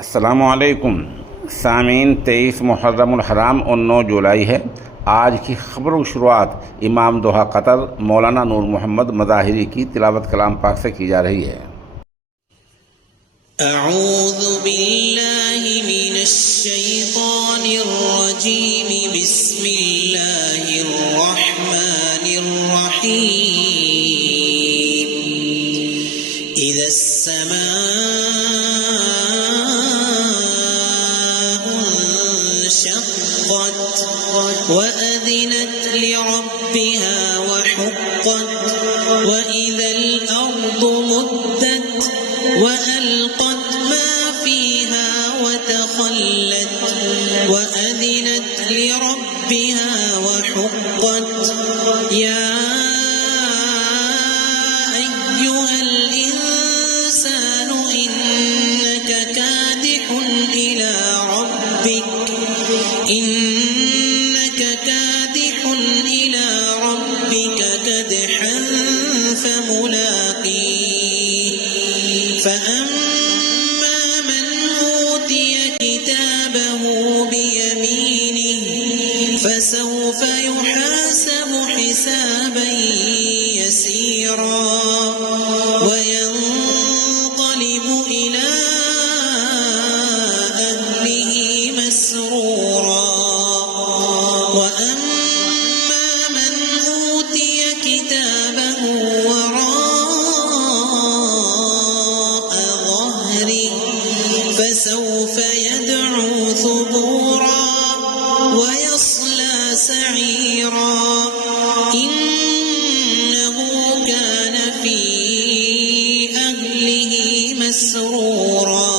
अस्सलामुअलैकुम सामीन। 23 मुहर्रमुल हराम और 9 जुलाई है। आज की खबरों की शुरुआत इमाम दोहा कतर मौलाना नूर मोहम्मद मज़ाहिरी की तिलावत कलाम पाक से की जा रही है। अऊज़ु बिल्लाहि मिनश शैतानिर रजीम, बिस्मिल्लाहिर रहमानिर रहीम। इज़स समाउ इंशक़्क़त व अज़िनत लिरब्बिहा व हुक़्क़त व इज़ल अर्दु मुद्दत व अलक़त मा फ़ीहा व तख़ल्लत व अज़िनत लिरब्बिहा व हुक़्क़त। या अय्युहल इंसानु इन्नक कादिहुन इला रब्बिक कदहन फमुलाक़ीह। फ़अम्मा मन ऊतिय किताबहु बियमीनिहि फ़सौफ़ युहासबु हिसाबन यसीरा वयंक़लिबु इला अहलिहि मस्रूरा। वअम्मा मन ऊतिय किताबहु वराء ظهره فسوف يدعو ثبورا ويصلى سعيرا إنه كان في أهله مسرورا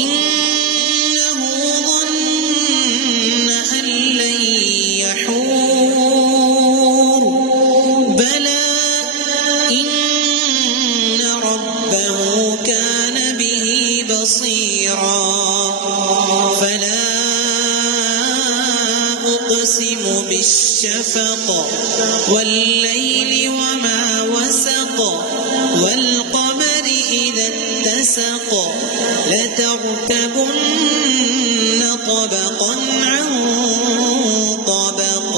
إنه ظن أن لن يحور بلى إن ربه كان به بصيرا فلا أقسم بالشفق والليل وما وسق والقمر إذا اتسق لتركبن طبقا عن طبق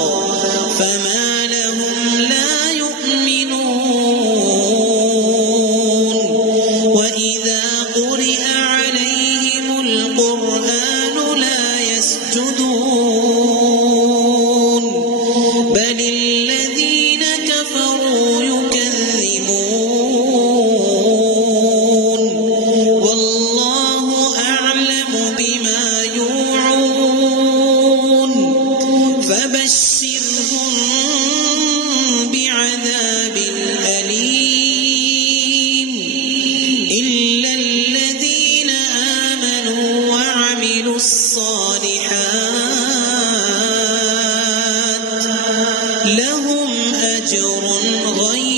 فما لهم لا يؤمنون وإذا قرئ عليهم القرآن لا يسجدون بل الذين كفروا يكذبون والله أعلم بما يوعون فبشرهم بعذاب أليم إلا الذين آمنوا وعملوا الصالحات لهم أجر غير